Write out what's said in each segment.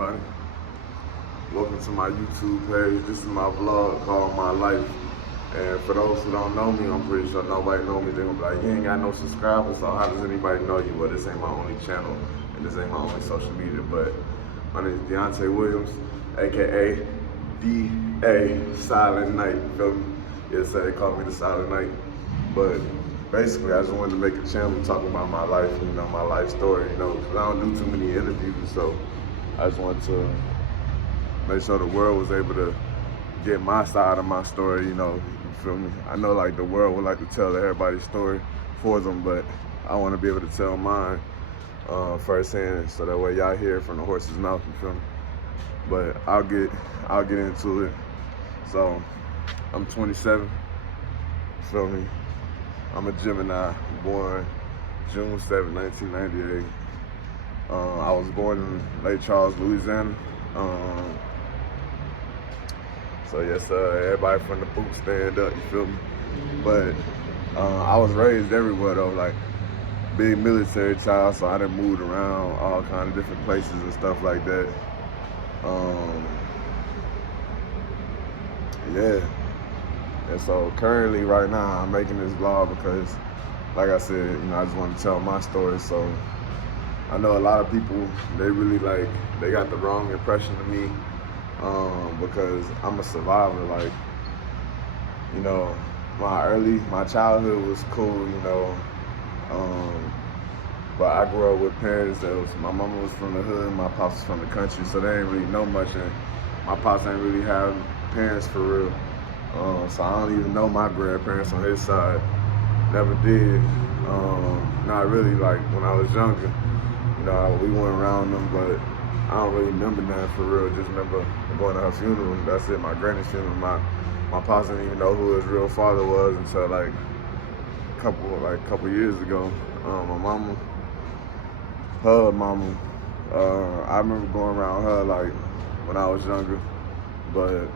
everybody? Welcome to my YouTube page. This is my vlog called My Life. And for those who don't know me, I'm pretty sure nobody know me. They're gonna be like, you ain't got no subscribers, so how does anybody know you? Well, this ain't my only channel, and this ain't my only social media, but my name is Deontay Williams, aka dasilentknight, feel me? Yes, they call me the Silent Night. But basically, I just wanted to make a channel talking about my life, my life story, because I don't do too many interviews, so I just wanted to make sure the world was able to get my side of my story, you feel me? I know like the world would like to tell everybody's story for them, but I want to be able to tell mine firsthand, so that way y'all hear it from the horse's mouth, you feel me? But I'll get into it. So I'm 27, you feel me? I'm a Gemini, born June 7, 1998. I was born in Lake Charles, Louisiana. So yes, everybody from the boot stand up, you feel me? But I was raised everywhere though, like big military child, so I done moved around all kind of different places and stuff like that. Yeah. And so currently right now I'm making this vlog because, like I said, I just want to tell my story. So I know a lot of people, they got the wrong impression of me because I'm a survivor. Like, my childhood was cool, but I grew up with parents my mama was from the hood, my pops was from the country, so they didn't really know much, and my pops didn't really have parents for real. So I don't even know my grandparents on his side. Never did. Not really, like when I was younger. We went around them, but I don't really remember that for real. Just remember going to her funeral. That's it, my granny's funeral. My pops didn't even know who his real father was until like a couple years ago. My mama, her mama, I remember going around her like when I was younger, but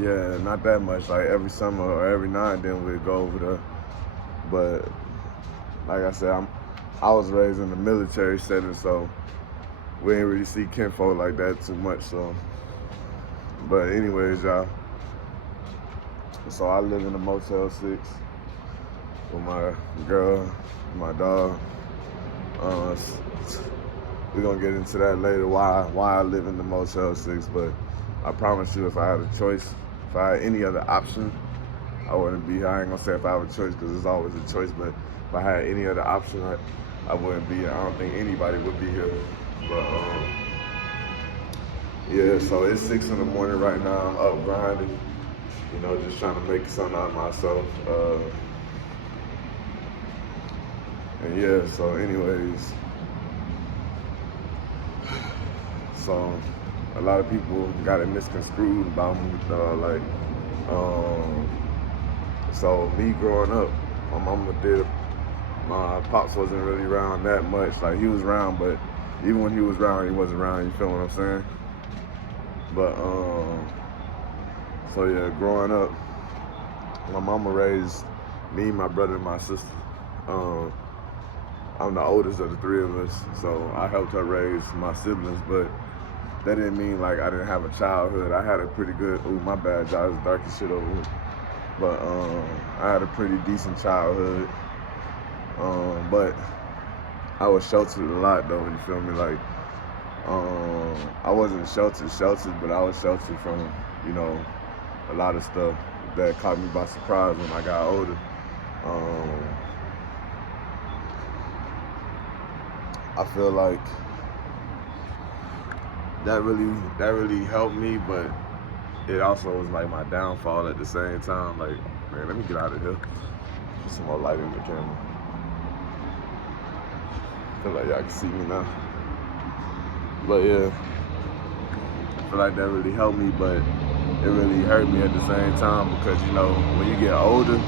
yeah, not that much. Like every summer or every now and then we'd go over there. But like I said, I was raised in the military setting, so we ain't really see kinfolk like that too much. So, but anyways, y'all. So I live in a Motel 6 with my girl, my dog. We're gonna get into that later, why I live in the Motel 6, but I promise you, if I had a choice, if I had any other option, I wouldn't be here. I ain't gonna say if I have a choice, because there's always a choice, but if I had any other option, I wouldn't be here. I don't think anybody would be here. But yeah, so it's 6 in the morning right now. I'm up grinding, just trying to make something out of myself. And yeah, so anyways, so a lot of people got it misconstrued about me, so me growing up, my pops wasn't really around that much. Like, he was around, but even when he was around, he wasn't around, you feel what I'm saying? But, so yeah, growing up, my mama raised me, my brother, and my sister. I'm the oldest of the three of us, so I helped her raise my siblings, but that didn't mean like I didn't have a childhood. I had a pretty good, my bad, y'all, it's dark as shit over here. But I had a pretty decent childhood. But I was sheltered a lot though, you feel me? Like, I wasn't sheltered, but I was sheltered from, a lot of stuff that caught me by surprise when I got older. I feel like that really helped me, but it also was like my downfall at the same time. Like, man, let me get out of here. Put some more light in the camera. I feel like y'all can see me now. But yeah, I feel like that really helped me, but it really hurt me at the same time, because when you get older,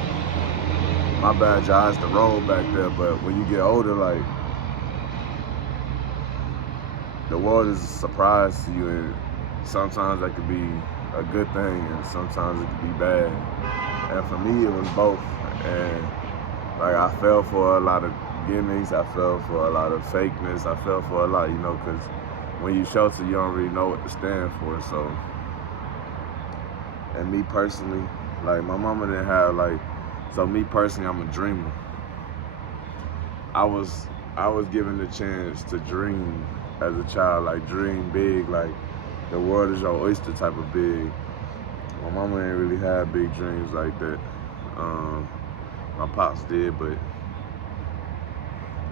my bad, y'all, it's the road back there, but when you get older, like, the world is a surprise to you, and sometimes that could be a good thing, and sometimes it could be bad. And for me, it was both. And like, I fell for a lot of gimmicks, I fell for a lot of fakeness, I fell for a lot, because when you shelter, you don't really know what to stand for. So, and me personally, like my mama didn't have like, so me personally, I'm a dreamer. I was given the chance to dream as a child, like dream big, like the world is your oyster type of big. My mama didn't really have big dreams like that. My pops did, but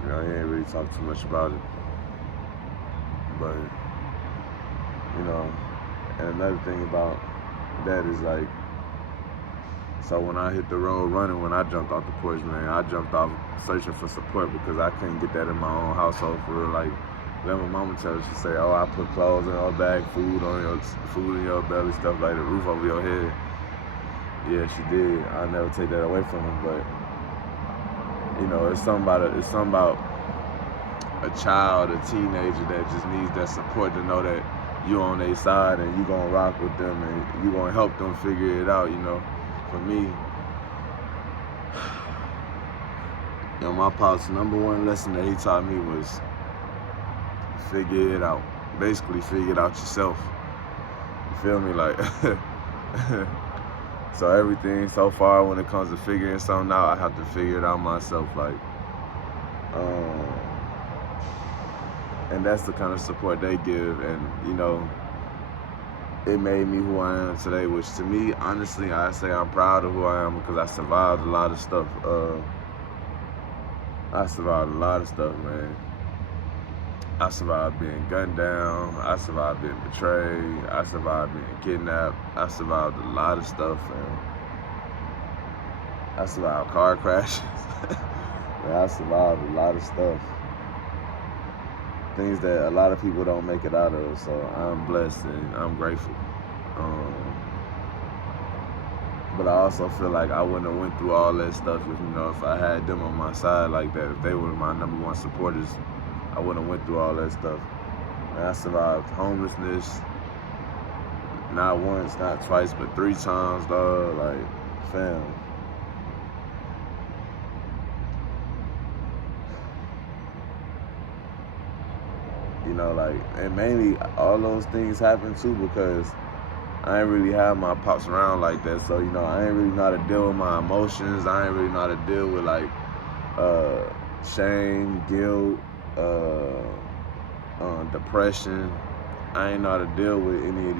he didn't really talk too much about it. But and another thing about that is like, so when I hit the road running, when I jumped off the porch, man, I jumped off searching for support because I couldn't get that in my own household for real. Like, then my mama tells you, say, oh, I put clothes in your bag, food in your belly, stuff like the roof over your head. Yeah, she did. I'll never take that away from her, but it's something about a child, a teenager that just needs that support to know that you on their side and you gonna rock with them and you gonna help them figure it out. For me, my pop's number one lesson that he taught me was figure it out. Basically, figure it out yourself. You feel me? Like, so everything so far when it comes to figuring something out, I have to figure it out myself. Like, and that's the kind of support they give, and it made me who I am today, which to me, honestly, I say I'm proud of who I am because I survived a lot of stuff. Man. I survived being gunned down. I survived being betrayed. I survived being kidnapped. I survived a lot of stuff, and I survived car crashes. Man, I survived a lot of stuff. Things that a lot of people don't make it out of, so I'm blessed and I'm grateful. But I also feel like I wouldn't have went through all that stuff if I had them on my side like that. If they were my number one supporters, I wouldn't have went through all that stuff. And I survived homelessness, not once, not twice, but 3 times, dog. Like, fam. And mainly all those things happen too because I ain't really have my pops around like that. So, I ain't really know how to deal with my emotions. I ain't really know how to deal with like shame, guilt, depression. I ain't know how to deal with any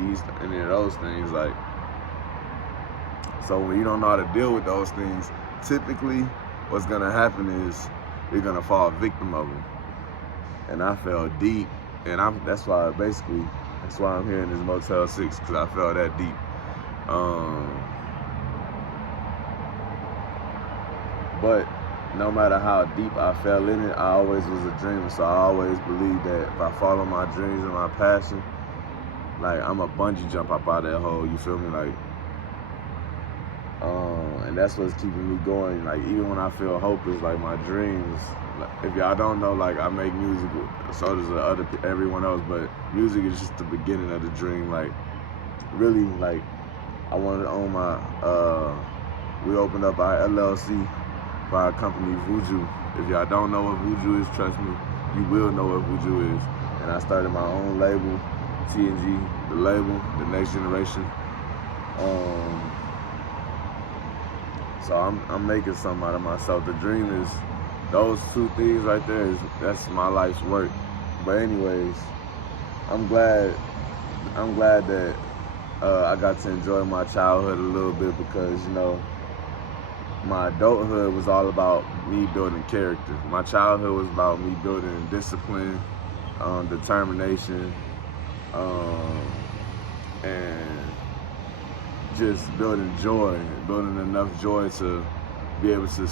of those things. Like, so when you don't know how to deal with those things, typically what's gonna happen is you're gonna fall victim of them. And I fell deep, and that's why I'm here in this Motel 6, because I fell that deep. But no matter how deep I fell in it, I always was a dreamer. So I always believed that if I follow my dreams and my passion, like, I'm a bungee jump up out of that hole. You feel me? Like, and that's what's keeping me going. Like, even when I feel hopeless, like my dreams. If y'all don't know, like, I make music, so does everyone else, but music is just the beginning of the dream. Like, really, like, I wanted to own we opened up our LLC for our company, Vuju. If y'all don't know what Vuju is, trust me, you will know what Vuju is. And I started my own label, TNG, the label, The Next Generation. So I'm making something out of myself. The dream is, those 2 things right there, that's my life's work. But anyways, I'm glad that I got to enjoy my childhood a little bit because, my adulthood was all about me building character. My childhood was about me building discipline, determination, and just building joy, building enough joy to be able to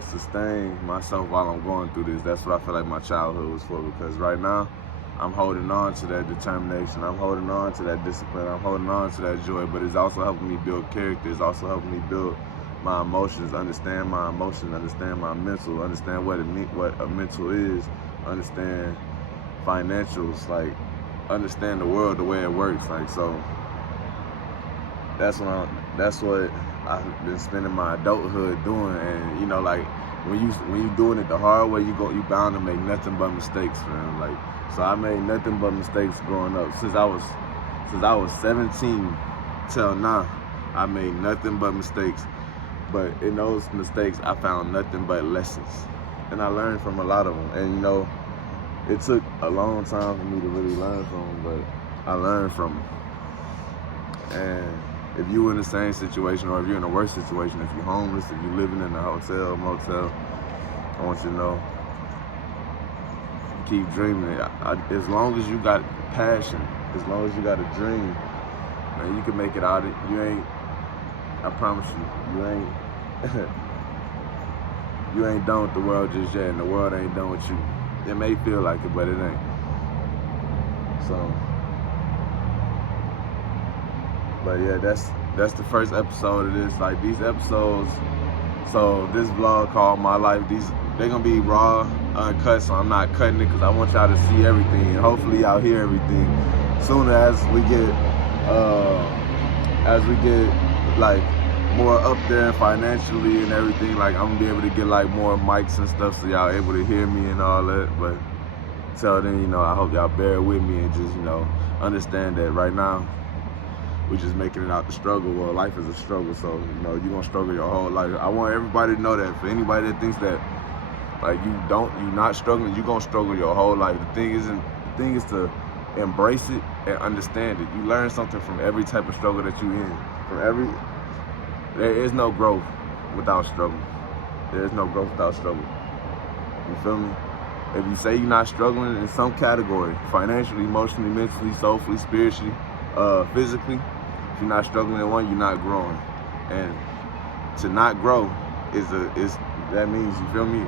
sustain myself while I'm going through this. That's what I feel like my childhood was for, because right now I'm holding on to that determination, I'm holding on to that discipline, I'm holding on to that joy, but it's also helping me build character. It's also helping me build my emotions, understand my emotions, understand my mental, understand what a mental is, understand financials, like, understand the world the way it works. Like, so that's what I've been spending my adulthood doing. And like, when you doing it the hard way, you bound to make nothing but mistakes, man. Like, So I made nothing but mistakes growing up. Since I was 17 till now, I made nothing but mistakes. But in those mistakes, I found nothing but lessons. And I learned from a lot of them. And you know, it took a long time for me to really learn from them, but I learned from them. And if you're in the same situation, or if you're in a worse situation, if you're homeless, if you're living in a hotel, motel, I want you to know, keep dreaming. As long as you got passion, as long as you got a dream, man, you can make it out. You ain't, I promise you, you ain't done with the world just yet, and the world ain't done with you. It may feel like it, but it ain't. So, but yeah, that's the first episode of this. Like, these episodes, so this vlog called My Life, they're gonna be raw, uncut, so I'm not cutting it because I want y'all to see everything, and hopefully y'all hear everything. Soon as we get like more up there financially and everything, like I'm gonna be able to get like more mics and stuff so y'all able to hear me and all that. But till then, you know, I hope y'all bear with me and just, you know, understand that right now we're just making it out the struggle. Well, life is a struggle, so you know, you're gonna struggle your whole life. I want everybody to know that. For anybody that thinks that like you're not struggling, you're gonna struggle your whole life. The thing is to embrace it and understand it. You learn something from every type of struggle that you're in. There is no growth without struggle. There is no growth without struggle. You feel me? If you say you're not struggling in some category, financially, emotionally, mentally, soulfully, spiritually, physically, if you're not struggling in one, you're not growing. And to not grow that means, you feel me?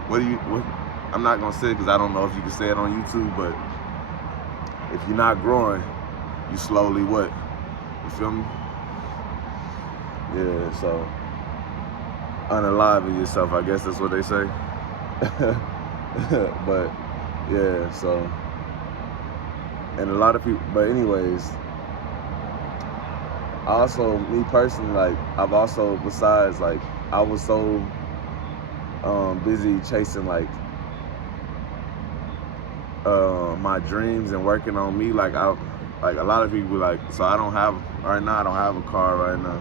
I'm not gonna say it because I don't know if you can say it on YouTube, but if you're not growing, you slowly what? You feel me? Yeah, so unalive yourself, I guess that's what they say. But yeah, so, and a lot of people, but anyways, also, me personally, like, I've also, besides, like, I was so busy chasing like my dreams and working on me, like a lot of people, like, so I don't have a car right now.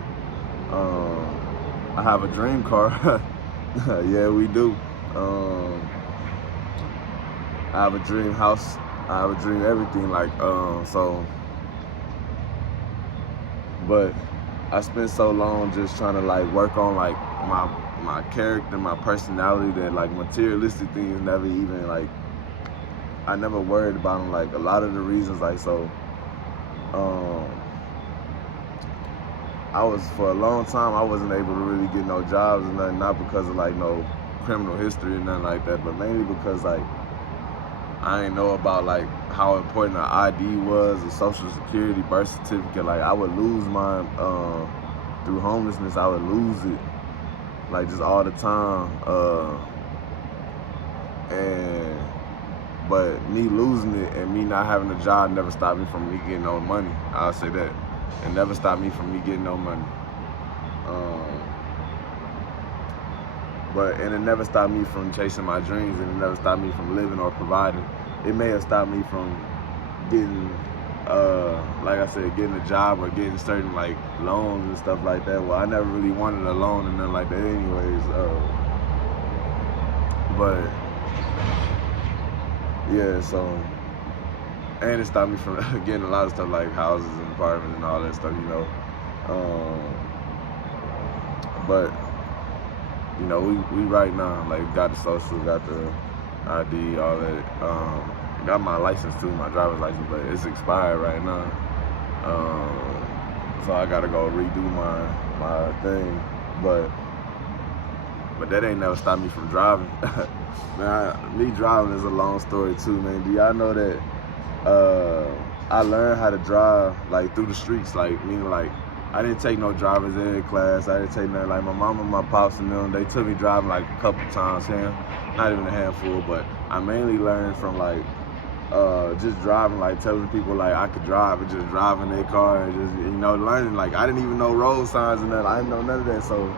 I have a dream car. Yeah, we do. I have a dream house. I have a dream everything, like, so, but I spent so long just trying to like work on like my character, my personality, that like materialistic things never even, like, I never worried about them. Like, a lot of the reasons, like, so I was, for a long time, I wasn't able to really get no jobs and nothing, not because of like no criminal history or nothing like that, but mainly because like I didn't know about like how important an ID was, a social security, birth certificate. Like, I would lose mine through homelessness. I would lose it like just all the time. But me losing it and me not having a job never stopped me from me getting no money. I'll say that. It never stopped me from me getting no money. And it never stopped me from chasing my dreams, and it never stopped me from living or providing. It may have stopped me from getting, like I said, getting a job or getting certain like loans and stuff like that. Well, I never really wanted a loan and nothing like that anyways. But yeah, so, and it stopped me from getting a lot of stuff like houses and apartments and all that stuff, you know. But you know, we right now, like, got the social, got the ID, all that. Got my license too, my driver's license, but it's expired right now. So I gotta go redo my thing. But that ain't never stopped me from driving. Man, me driving is a long story too, man. Do y'all know that I learned how to drive like through the streets, like, meaning like I didn't take no driver's ed class. I didn't take nothing. Like, my mom and my pops and them, they took me driving like a couple times here, not even a handful, but I mainly learned from like just driving, like telling people like I could drive and just driving their car and just, you know, learning. Like, I didn't even know road signs and that. I didn't know none of that. So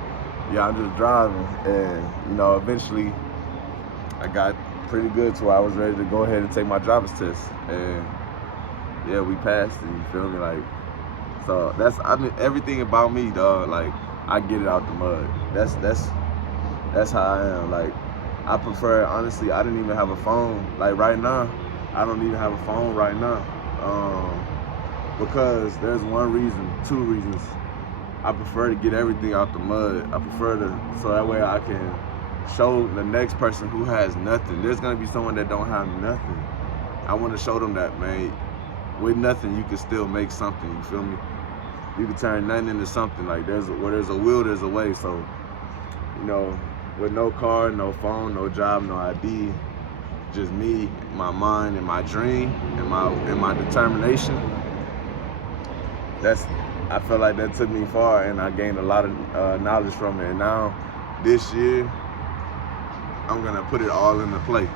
yeah, I'm just driving, and you know, eventually I got pretty good to where I was ready to go ahead and take my driver's test. And yeah, we passed it, you feel me? Like, so I mean, everything about me, dog, like, I get it out the mud. That's how I am. Like, I prefer, honestly, I didn't even have a phone. Like, right now, I don't even have a phone right now. Because there's two reasons. I prefer to get everything out the mud. I prefer to, so that way I can show the next person who has nothing. There's gonna be someone that don't have nothing. I wanna show them that, man, with nothing, you can still make something, you feel me? You can turn nothing into something. Like, where there's a will, there's a way. So, you know, with no car, no phone, no job, no ID, just me, my mind, and my dream, and my determination. I feel like that took me far, and I gained a lot of knowledge from it. And now, this year, I'm gonna put it all into play.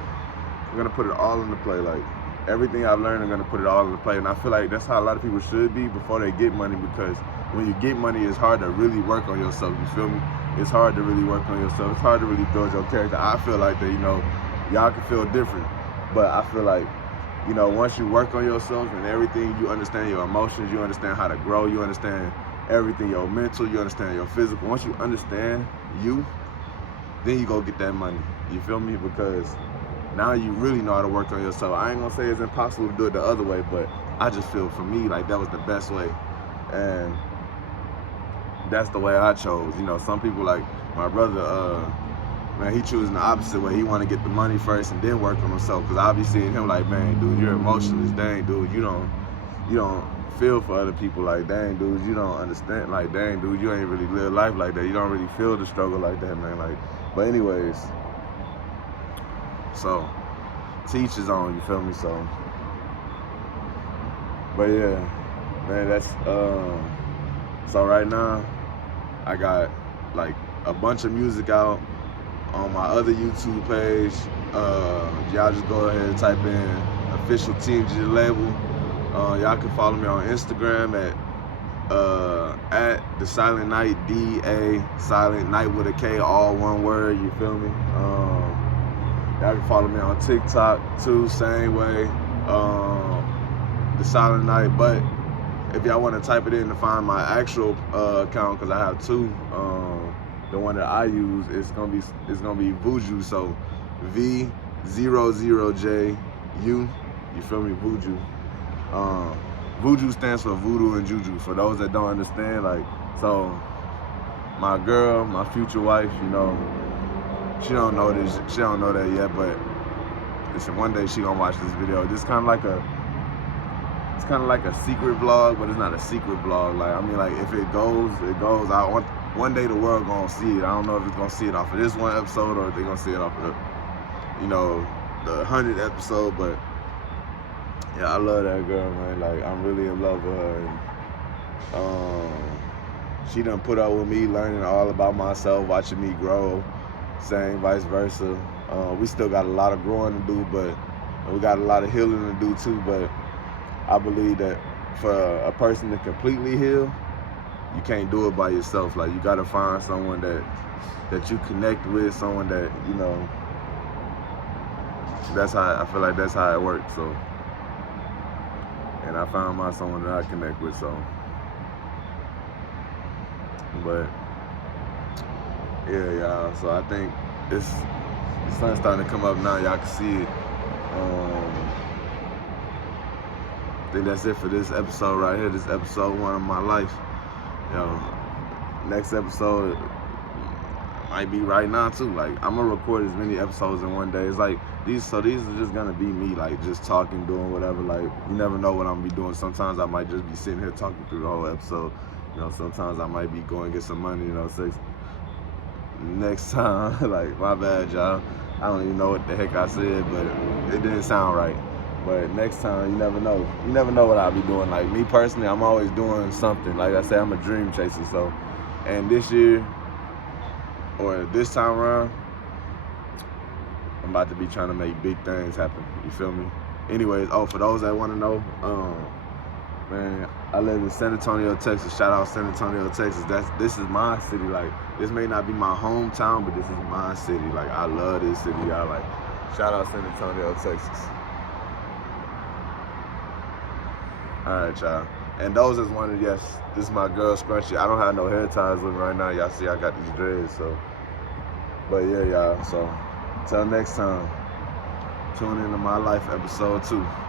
I'm gonna put it all into play. Like, everything I've learned, I'm gonna put it all into play. And I feel like that's how a lot of people should be before they get money, because when you get money, it's hard to really work on yourself, you feel me? It's hard to really work on yourself. It's hard to really build your character. I feel like that, you know, y'all can feel different, but I feel like, you know, once you work on yourself and everything, you understand your emotions, you understand how to grow, you understand everything, your mental, you understand your physical. Once you understand you, then you go get that money, you feel me? Because now you really know how to work on yourself. I ain't gonna say it's impossible to do it the other way, but I just feel, for me, like, that was the best way. And that's the way I chose. You know, some people, like my brother, man, he choosing the opposite way. He want to get the money first and then work on himself. Because I be seeing him like, man, dude, you're emotionless. Dang, dude, you don't feel for other people. Like, dang, dude, you don't understand. Like, dang, dude, you ain't really live life like that. You don't really feel the struggle like that, man. Like, but anyways, so teach his own, you feel me? So, but yeah, man, that's so right now I got like a bunch of music out on my other YouTube page. Y'all just go ahead and type in official TNG label. Y'all can follow me on Instagram at dasilentknight, dasilentknight with a K, all one word, you feel me? Y'all can follow me on TikTok too, same way, dasilentknight. But if y'all want to type it in to find my actual account, because I have two, the one that I use is gonna be Vuju, so V00JU, you feel me? Vuju. Vuju stands for voodoo and juju, for those that don't understand. Like, so my girl, my future wife, you know, she don't know this, she don't know that yet, but listen, one day she gonna watch this video. This kind of like a secret vlog, but it's not a secret vlog. Like, I mean, like, if it goes, it goes. I want one day the world gonna see it. I don't know if it's gonna see it off of this one episode or if they're gonna see it off of the, you know, the 100th episode. But yeah, I love that girl, man. Like, I'm really in love with her. And she done put up with me, learning all about myself, watching me grow. Same, vice versa. We still got a lot of growing to do, but we got a lot of healing to do too. But I believe that for a person to completely heal, you can't do it by yourself. Like, you gotta find someone that you connect with, someone that, you know, that's how, I feel like that's how it works. So, and I found someone that I connect with, so. But yeah, y'all, so I think the sun's starting to come up now, y'all can see it. I think that's it for this episode right here. This episode 1 of my life. Next episode might be right now too. Like, I'm gonna record as many episodes in one day. It's like these are just gonna be me, like, just talking, doing whatever. Like, you never know what I'm gonna be doing. Sometimes I might just be sitting here talking through the whole episode. You know, sometimes I might be going to get some money, you know. Next time, like, my bad, y'all. I don't even know what the heck I said, but it didn't sound right. But next time, you never know. You never know what I'll be doing. Like, me personally, I'm always doing something. Like I said, I'm a dream chaser. So, and this year, or this time around, I'm about to be trying to make big things happen. You feel me? Anyways, for those that want to know, man, I live in San Antonio, Texas. Shout out San Antonio, Texas. This is my city. Like, this may not be my hometown, but this is my city. Like, I love this city, y'all. Like, Shout out San Antonio, Texas. All right, y'all. And those is one of, yes, this is my girl scrunchie. I don't have no hair ties with me right now. Y'all see I got these dreads, so. But yeah, y'all, so until next time, tune into my life episode 2.